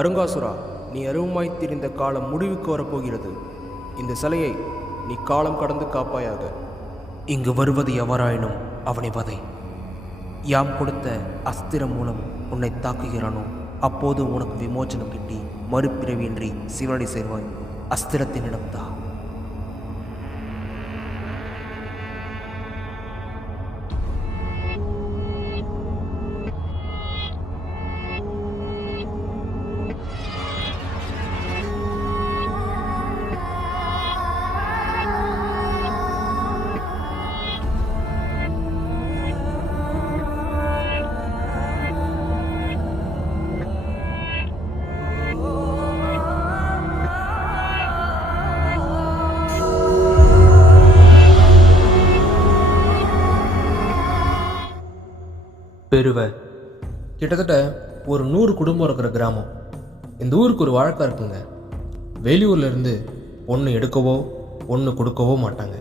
அருங்காசுரா, நீ அருவமாய் திரிந்த காலம் முடிவுக்கு வரப்போகிறது. இந்த சிலையை நீ காலம் கடந்து காப்பாயாக. இங்கு வருவது எவராயினும் அவனை வதை. யாம் கொடுத்த அஸ்திரம் மூலம் உன்னை தாக்குகிறானோ அப்போது உனக்கு விமோச்சனம் கிட்டி மறுபிறவியின்றி சிவனடி சேர்வாய். அஸ்திரத்தினிடம்தா. பெருவை கிட்டத்தட்ட ஒரு 100 குடும்பம் இருக்கிற கிராமம். இந்த ஊருக்கு ஒரு வழக்கம் இருக்குங்க. வெளியூர்லேருந்து ஒன்று எடுக்கவோ ஒன்று கொடுக்கவோ மாட்டாங்க.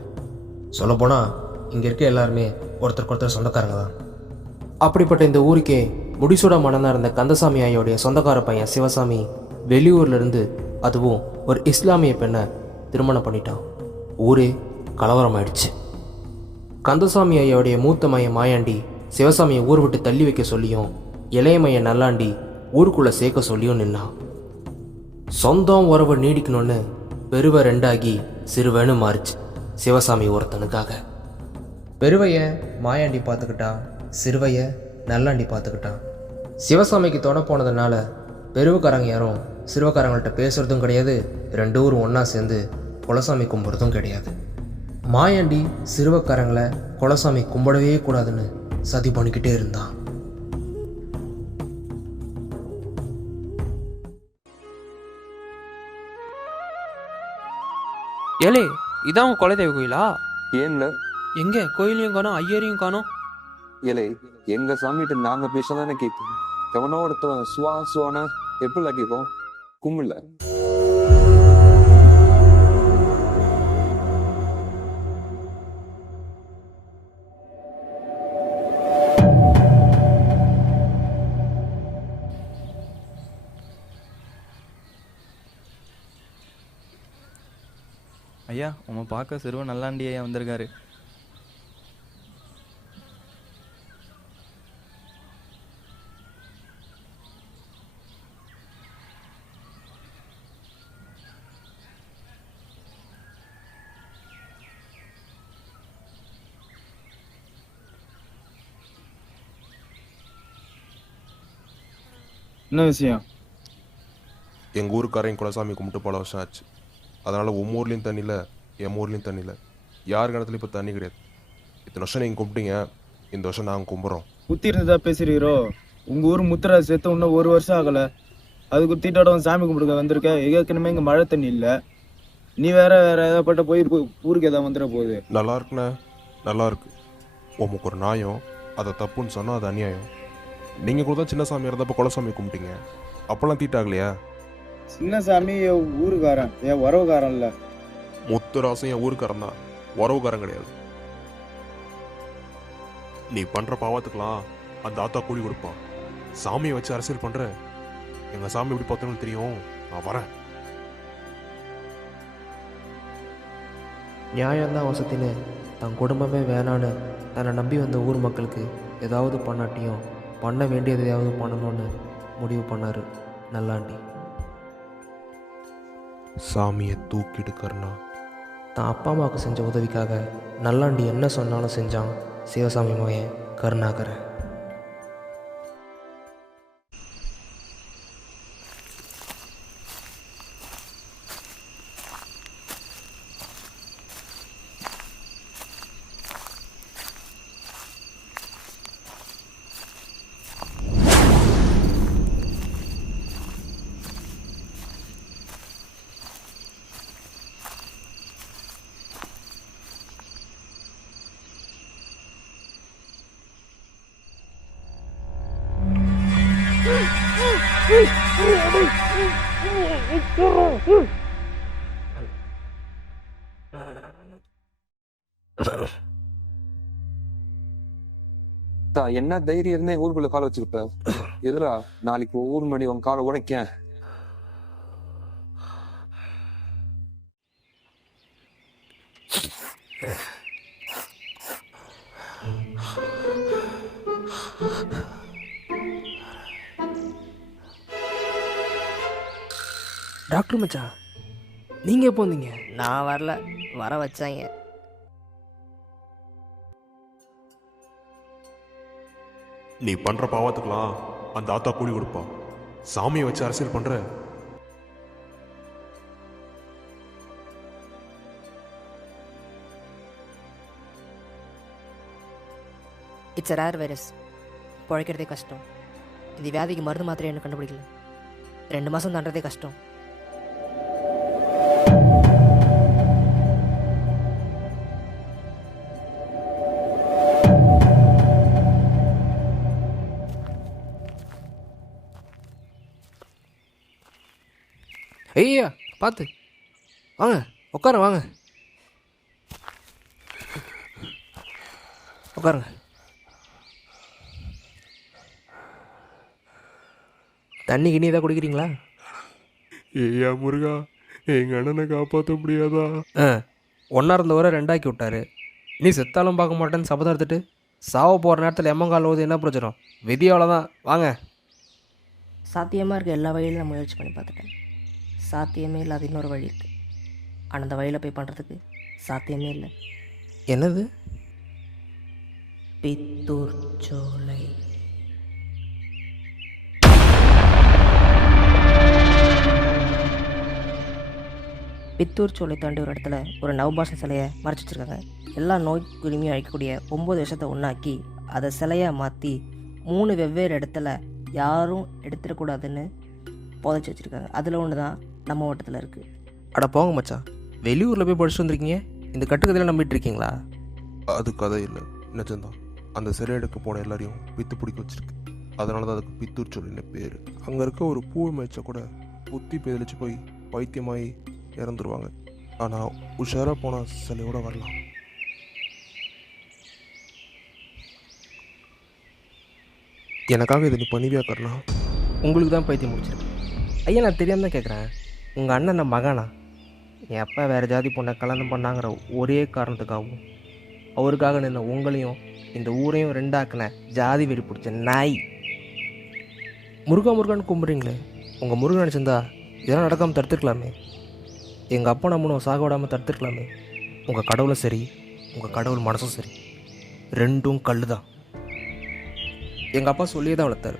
சொல்லப்போனால் இங்கே இருக்க எல்லாருமே ஒருத்தருக்கு ஒருத்தர் சொந்தக்காரங்க தான். அப்படிப்பட்ட இந்த ஊருக்கே முடிசூட மன்னனாக இருந்த கந்தசாமி ஐயோடைய சொந்தக்கார பையன் சிவசாமி வெளியூர்லேருந்து, அதுவும் ஒரு இஸ்லாமிய பெண்ணை திருமணம் பண்ணிட்டான். ஊரே கலவரம் ஆயிடுச்சு. கந்தசாமி ஐயோடைய மூத்த மையன் மாயாண்டி சிவசாமியை ஊர் விட்டு தள்ளி வைக்க சொல்லியும் இளைய மையன் நல்லாண்டி ஊருக்குள்ளே சேர்க்க சொல்லியும் நின்னான். சொந்தம் உறவு நீடிக்கணும்னு பெருவை ரெண்டாகி சிறுவனு மாறிச்சு சிவசாமி ஒருத்தனுக்காக. பெருவைய மாயாண்டி பார்த்துக்கிட்டான், சிறுவைய நல்லாண்டி பார்த்துக்கிட்டான். சிவசாமிக்கு தொட போனதுனால பெருவுக்காரங்க யாரும் சிறுவக்காரங்கள்ட்ட பேசுறதும் கிடையாது, 2 ஊரும் ஒன்றா சேர்ந்து குலசாமி கும்பிட்றதும் கிடையாது. மாயாண்டி சிறுவக்காரங்களை குலசாமி கும்பிடவே கூடாதுன்னு சதி பண்ணிக்கிட்டே இருந்தான். ஏலே, இதான் உங்க குலதெய்வ கோயிலா? ஏன்ல எங்க கோயிலையும் காணோம், ஐயரையும் காணோம். ஏலே, எங்க சாமிகிட்ட நாங்க பேசதானே கேட்போம். எவனோ ஒருத்தவன் சுவான எப்படில கேட்போம்? கும்பிடல. ஐயா, உங்க பார்க்க சிறுவன் நல்லாண்டி ஐயா வந்திருக்காரு. என்ன விஷயம்? எங்கள் ஊருக்காரையும் குலசாமி கும்பிட்டு பல வருஷம் ஆச்சு. அதனால் ஊர்லேயும் தண்ணி இல்லை, என் ஊர்லேயும் தண்ணி இல்லை. யார் கிணத்துலையும் இப்போ தண்ணி கிடையாது. இத்தனை வருஷம் நீங்கள் கும்பிட்டீங்க, இந்த வருஷம் நாங்கள் கும்பிட்றோம். குத்தி இருந்ததா பேசுறீரோ? உங்கள் ஊர் முத்திரா சேர்த்து இன்னும் 1 வருஷம் ஆகலை. அது குத்திட்டோட சாமி கும்பிடுங்க வந்திருக்க. ஏற்கனவே இங்கே மழை தண்ணி இல்லை. நீ வேற ஏதாப்பட்ட போய் ஊருக்கு எதாவது வந்துட போகுது. நல்லா இருக்குண்ணே, நல்லா இருக்கு. உமக்கு ஒரு நியாயம், அதை தப்புன்னு சொன்னால் அது அநியாயம். நீங்கள் கூட தான் சின்ன சாமி இருந்தப்போ குலசாமி கும்பிட்டீங்க, அப்போல்லாம் தீட்டாகலையா? சின்ன சாமி என் ஊருக்காரன், என் உறவுக்காரன் இல்லை. முத்துராசும் என் ஊருக்காரன் தான், உறவுக்காரன் கிடையாது. நீ பண்ணுற பாவத்துக்கெல்லாம் அந்த ஆத்தா கூலி கொடுப்பான். சாமியை வச்சு அரசியல் பண்ணுற, எங்கள் சாமி எப்படி பார்த்தோன்னு தெரியும். நான் வரேன். நியாயம்தான் வசத்தின்னு தன் குடும்பமே வேணான்னு தன்னை நம்பி வந்த ஊர் மக்களுக்கு ஏதாவது பண்ணாட்டியும் பண்ண வேண்டியது ஏதாவது பண்ணணும்னு முடிவு பண்ணார் நல்லாண்டி. சாமியை தூக்கிட்டு கருணா. தான் அப்பா அம்மாவுக்கு செஞ்ச உதவிக்காக நல்லாண்டி என்ன சொன்னாலும் செஞ்சான் சிவசாமி மகன் கருணாகரை. என்ன தைரியம் இருந்தே ஊருக்குள்ள கால வச்சுக்கிட்ட? எதுரா நாளைக்கு ஊர் மணி உன் காலை உடைக்க? டாக்டர் மச்சான், நீங்கள் எப்போ வந்தீங்க? நான் வரல, வர வச்சாங்க. நீ பண்ற பாவத்துக்கெல்லாம் அந்த ஆத்தா கூலி கொடுப்பா. சாமியை வச்சு அரசியல் பண்ற. இட்ஸ் ரேர் வைரஸ், பிழைக்கிறதே கஷ்டம். இந்த வியாதிக்கு மருந்து மாத்திரை என்ன கண்டுபிடிக்கல. 2 மாதம் தாண்டதே கஷ்டம். ஐயா பார்த்து வாங்க, உட்கார வாங்க, உட்காருங்க. தண்ணி கிண்ணி ஏதாவது குடிக்கிறீங்களா? ஏய்யா முருகா, எங்க அண்ணனை காப்பாற்ற முடியாதா? ஒன்றா இருந்தவரை 2ஆக்கி விட்டாரு. நீ செத்தாலும் பார்க்க மாட்டேன்னு சபதம் எடுத்துட்டு சாவ போகிற நேரத்தில் எம்மங்கால் ஓது என்ன பிரச்சனை? விதியாவில் தான். வாங்க. சாத்தியமாக இருக்க எல்லா வழியிலும் நான் முயற்சி பண்ணி பார்த்துட்டேன். சாத்தியமே இல்லாத இன்னொரு வழி இருக்குது. ஆனால் அந்த வழியில் போய் பண்ணுறதுக்கு சாத்தியமே இல்லை. என்னது? பித்தூர் சோலை. பித்தூர் சோலை தாண்டி ஒரு இடத்துல ஒரு நவபாஷ சிலையை மறைச்சி வச்சுருக்காங்க. எல்லா நோய் கிருமியும் அழிக்கக்கூடிய 9 விஷத்தை ஒன்றாக்கி அதை சிலையாக மாற்றி 3 வெவ்வேறு இடத்துல யாரும் எடுத்துடக்கூடாதுன்னு புதைச்சி வச்சுருக்காங்க. அதில் ஒன்று தான் நம்ம ஓட்டத்தில் இருக்குது. அட போங்க மச்சான், வெளியூரில் போய் படிச்சுட்டு வந்திருக்கீங்க, இந்த கட்டுக்கதையில் நம்பிட்டு இருக்கீங்களா? அது கதை இல்லை, நிஜம்தான். அந்த சிறை எடுக்க போன எல்லாரையும் பித்து பிடிக்க வச்சிருக்கு. அதனால தான் அதுக்கு பித்தூர் சொல்லின பேர். அங்கே இருக்க ஒரு பூ மேய்ச்சா கூட புத்தி பேதலிச்சு போய் பைத்தியமாகி இறந்துருவாங்க. ஆனால் உஷாராக போன சிலையோட வரலாம். எனக்காக இதை நீ பண்ணிவியா கருணா? உங்களுக்கு தான் பைத்தியம் முடிச்சிருக்கு. ஐயா, நான் தெரியாமல் தான் கேட்குறேன். உங்கள் அண்ணன் நான் மகானா? என் அப்பா வேறு ஜாதி பொண்ணை கல்யாணம் பண்ணாங்கிற ஒரே காரணத்துக்காகவும் அவருக்காக நின்ன உங்களையும் இந்த ஊரையும் 2ஆக்கின ஜாதி வெறி பிடிச்ச நாய். முருகான்னு கும்பிட்றீங்களே, உங்கள் முருகன் நினச்சிருந்தா இதெல்லாம் நடக்காமல் தடுத்துருக்கலாமே. எங்கள் அப்பா நம்மளும் சாக விடாமல் தடுத்துருக்கலாமே. உங்கள் கடவுளும் சரி, உங்கள் கடவுள் மனசும் சரி, 2ம் கல் தான். எங்கள் அப்பா சொல்லியே தான் வளர்த்தார்.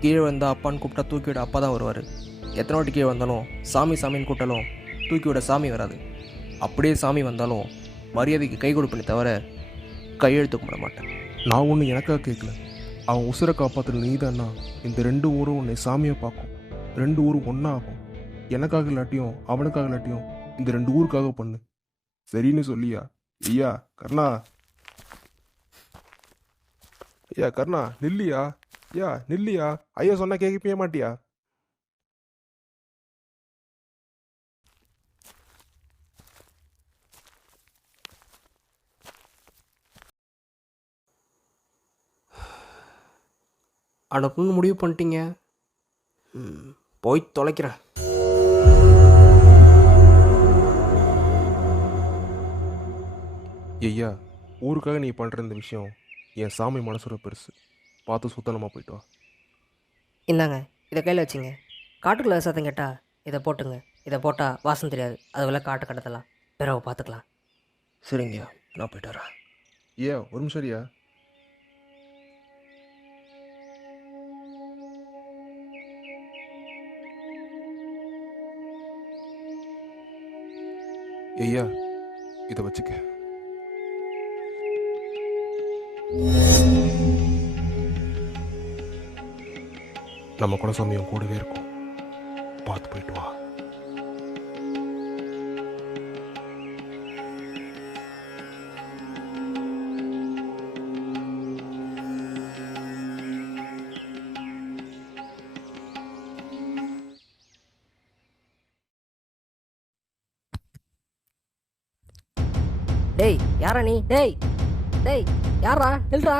கீழே வந்தால் அப்பான்னு கூப்பிட்டா தூக்கி விட அப்பா தான் வருவார். எத்தனை வாட்டி கீழே வந்தாலும் சாமின்னு கூப்பிட்டாலும் தூக்கி விட சாமி வராது. அப்படியே சாமி வந்தாலும் மரியாதைக்கு கை கொடுப்பேனே தவிர கையெழுத்து கும்பிட மாட்டேன். நான் ஒன்று எனக்காக கேட்கல. அவன் உசுரை காப்பாற்றுற நீ தான்னா இந்த 2 ஊரும் உன்னை சாமியை பார்க்கும். 2 ஊரும் ஒன்றா ஆகும். எனக்காக இல்லாட்டியும் அவனுக்காக இல்லாட்டியும் இந்த 2 ஊருக்காக பண்ணு. சரின்னு சொல்லியா? ஐயா கர்ணா, ஐயா கர்ணா நில்லியா? ஐயா நில்லியா? ஐயா சொன்னா கேட்கவே மாட்டியா? அனுப்புன்னு முடிவு பண்ணிட்டீங்க. போய் தொலைக்கிறேன். ஐயா, ஊருக்காக நீ பண்ணுற இந்த விஷயம் என் சாமி மனசுல பெருசு. பார்த்து சுத்தனமாக போயிட்டு வா. இந்தாங்க, இதை கையில் வச்சுங்க. காட்டுக்குள்ளே சத்தம் கேட்டால் இதை போட்டுங்க. இதை போட்டால் வாசம் தெரியாது. அதுவரை காட்டை கடத்தலாம். பிறவை பார்த்துக்கலாம். சரிங்கய்யா, நான் போயிட்டு வரேன். ஐயா ஒரு நிமிஷம் ஐயா. ஐயா இதை வச்சுக்க. நம்ம குலசாமியும் கூடவே இருக்கும். பார்த்து போயிட்டு வா. டேய் யாரா நீ? டேய் டேய் யாரா? நில்றா.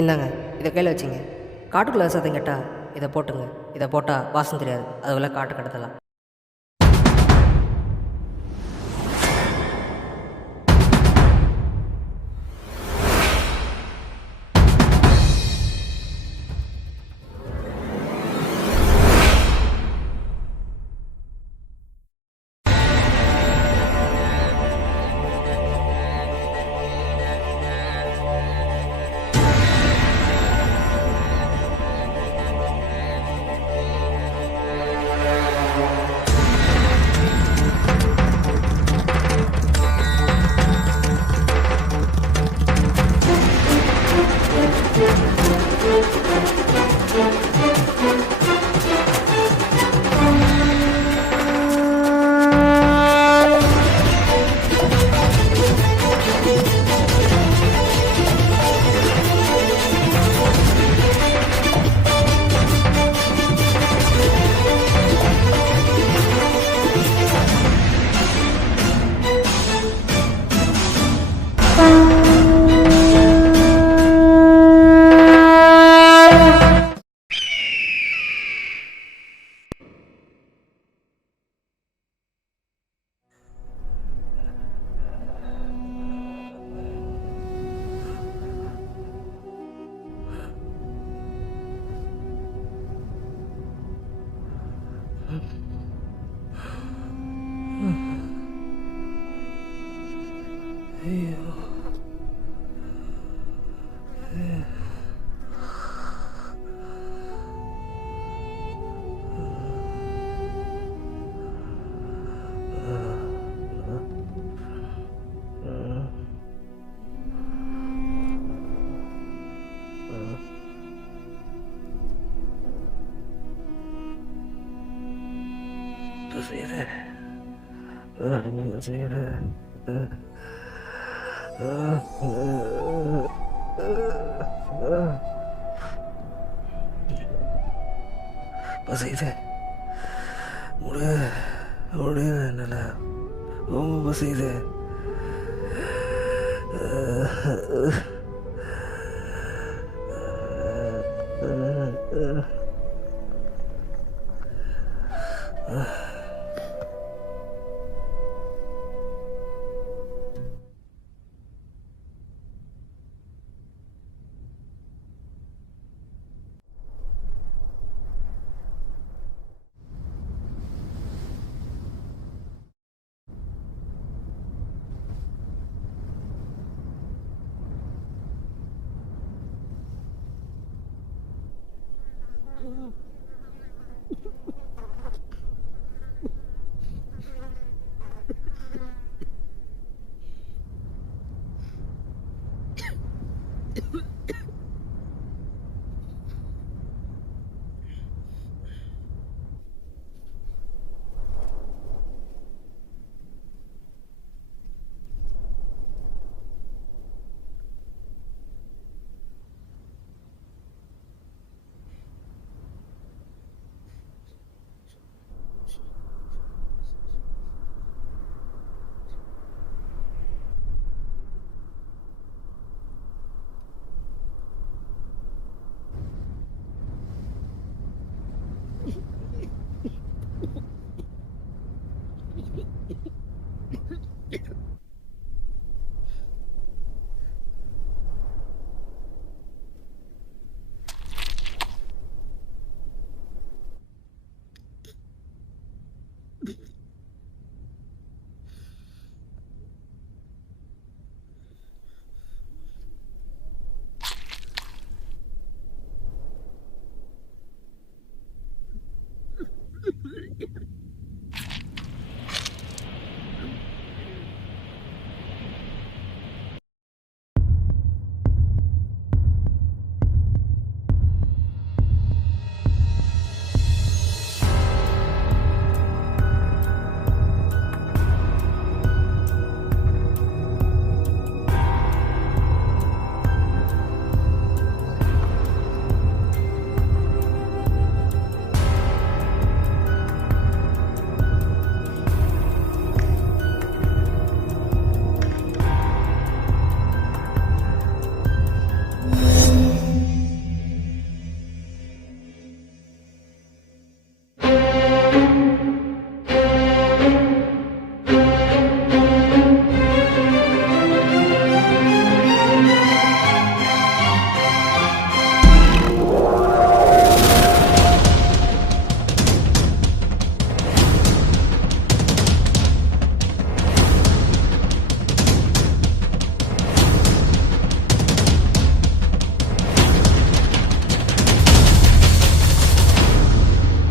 இந்தாங்க இதை கையில் வச்சுங்க. காட்டுக்குள்ளே சத்தம் கேட்டால் இதை போட்டுங்க. இதை போட்டால் வாசம் தெரியாது, அதுக்குள்ளே காட்டு கடத்தலாம். பசிக்குது, முடியல என்னால், ரொம்ப பசிக்குது.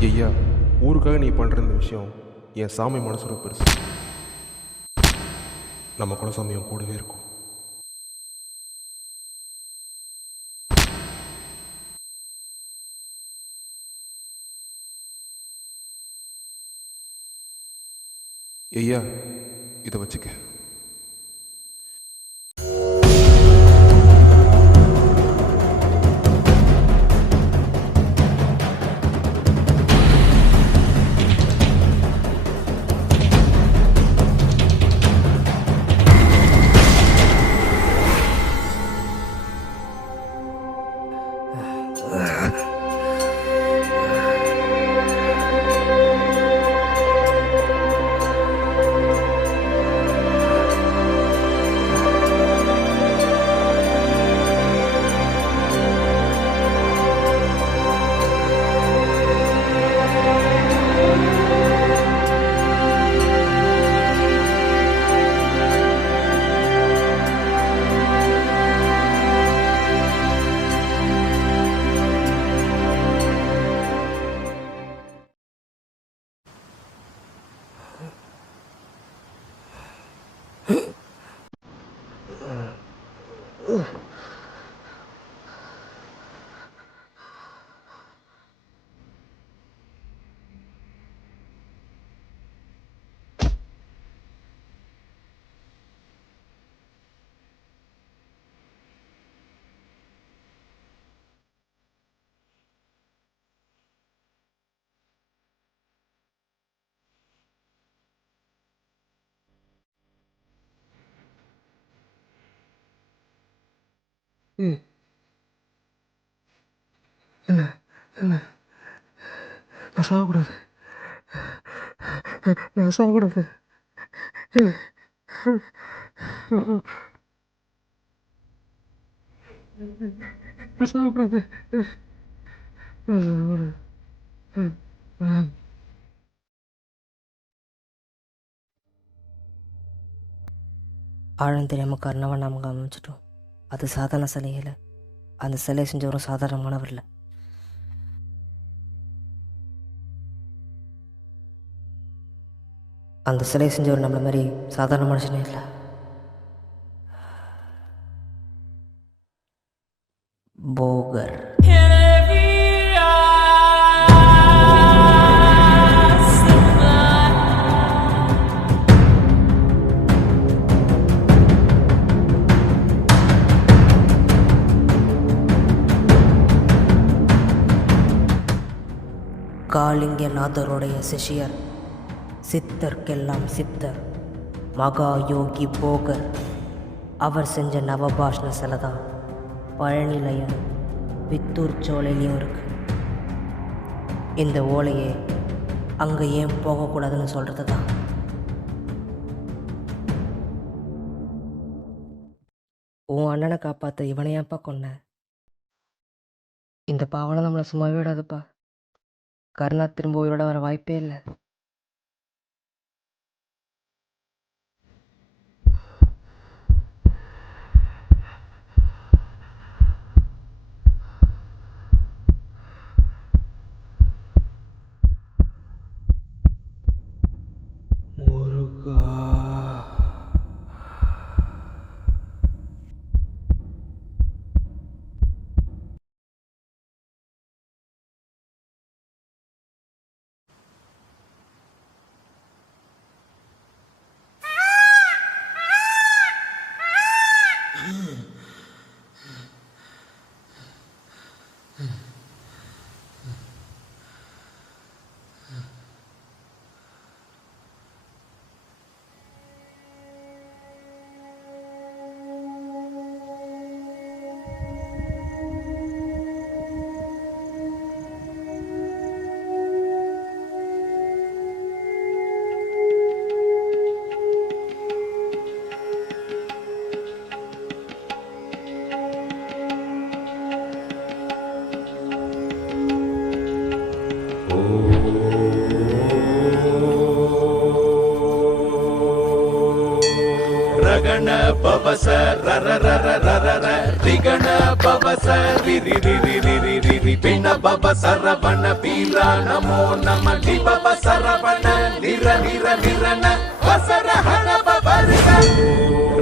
ஐயா, ஊருக்காக நீ பண்ணுற இந்த விஷயம் என் சாமி மனசோட பெருசு. நம்ம குலசாமி என் கூடவே இருக்கும். ஐயா, இதை வச்சுக்க. நான் சாகக்கூடாது. நான் சாகக்கூடாது. நான் சாகக்கூடாது. ஆழம் தெரியாமல் கர்ணவனை நாம அமைச்சிட்டோம். அது சாதாரண சிலையில் அந்த சிலையை செஞ்சவரும் சாதாரணமானவர் இல்லை. அந்த சிலையை செஞ்சவர் நம்மள மாதிரி சாதாரண மனுஷனே இல்லை. போகர். காளிங்கநாதருடைய சிஷ்யர், சித்தர்க்கெல்லாம் சித்தர், மகா யோகி போகர். அவர் செஞ்ச நவபாஷ்ண சிலை தான் பழனிலையும் வித்தூர் சோலையிலையும் இருக்கு. இந்த ஓலையை அங்கே ஏன் போகக்கூடாதுன்னு சொல்கிறது தான். உன் அண்ணனை காப்பாற்ற இவனையாப்பா கொன்ன. இந்த பாவனை நம்மளை சும்மாவே விடாதுப்பா. கருணா திரும்ப உயிரோட வர வாய்ப்பே இல்லை. முருகா. ரகண பவச ரர ரர ரர ர ரிகண பவச ரிரி ரிரி ரிரி ரிரி பிண பவ சரவண வீரா நமோ நம நிபவ சரவண நிர நிர நிரன வசர ஹணப வருக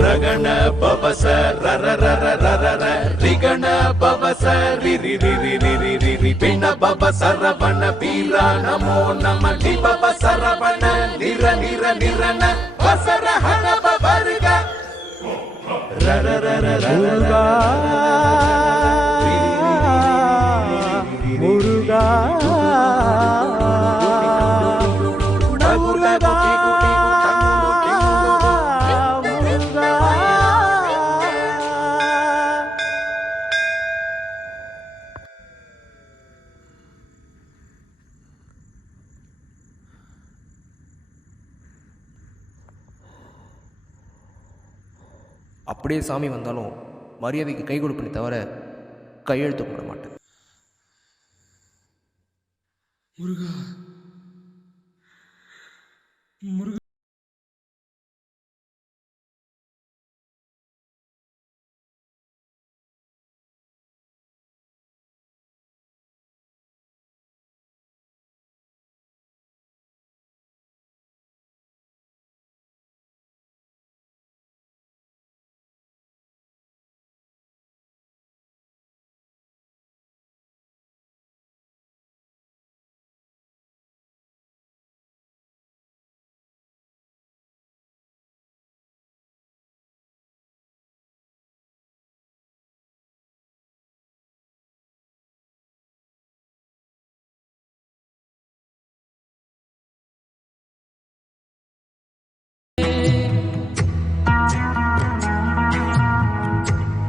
ரகண பவச ரர ரர ரர ர ரிகண பவச ரிரி ரிரி ரிரி ரிரி பிண பவ சரவண வீரா நமோ நம நிபவ சரவண நிர நிர நிரன வசர ஹணப வருக ரர ரர ரர முருகா அப்படியே சாமி வந்தாலும் மரியாதைக்கு கை கொடுப்பேனே தவிர கையெழுத்து போட மாட்டேன். முருகா